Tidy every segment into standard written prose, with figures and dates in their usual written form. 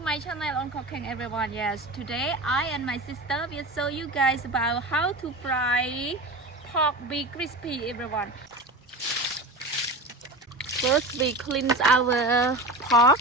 to my channel on cooking, everyone. Yes, today I and my sister will show you guys about how to fry pork be crispy, everyone. First we cleanse our pork.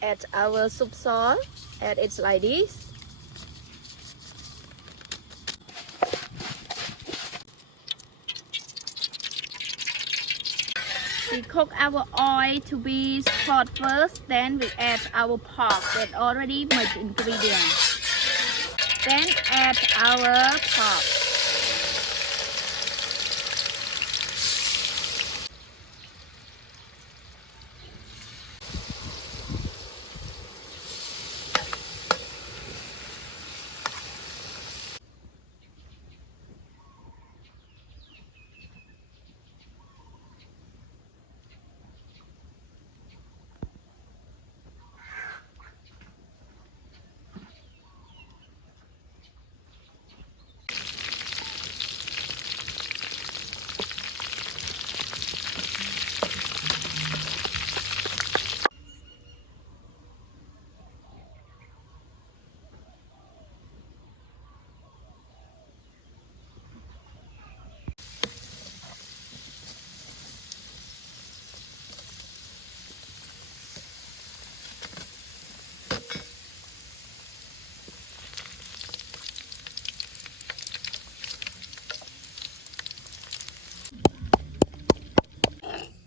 Add our soup sauce, add it like this. We cook our oil to be hot first, then we add our pork with already mixed ingredients. Then add our pork.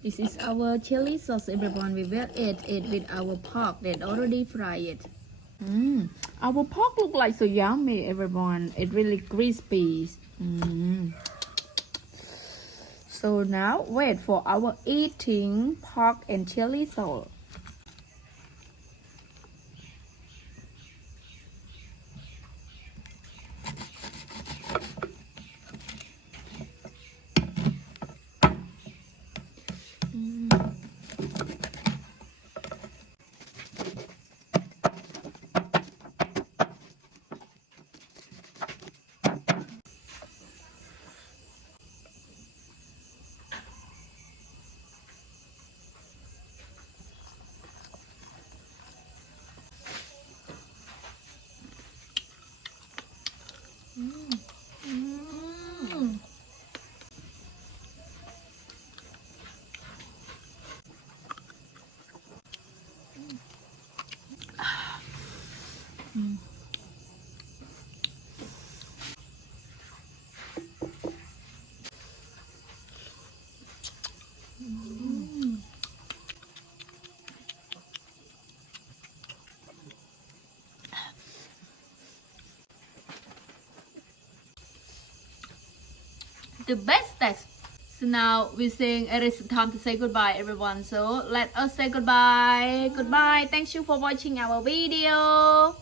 This is our chili sauce, everyone. We will add it with our pork that already fried. Our pork look like so yummy, everyone. It's really crispy. So now wait for our eating pork and chili sauce. The best taste. So now we're saying it is time to say goodbye, everyone. So let us say goodbye. Goodbye. Thank you for watching our video.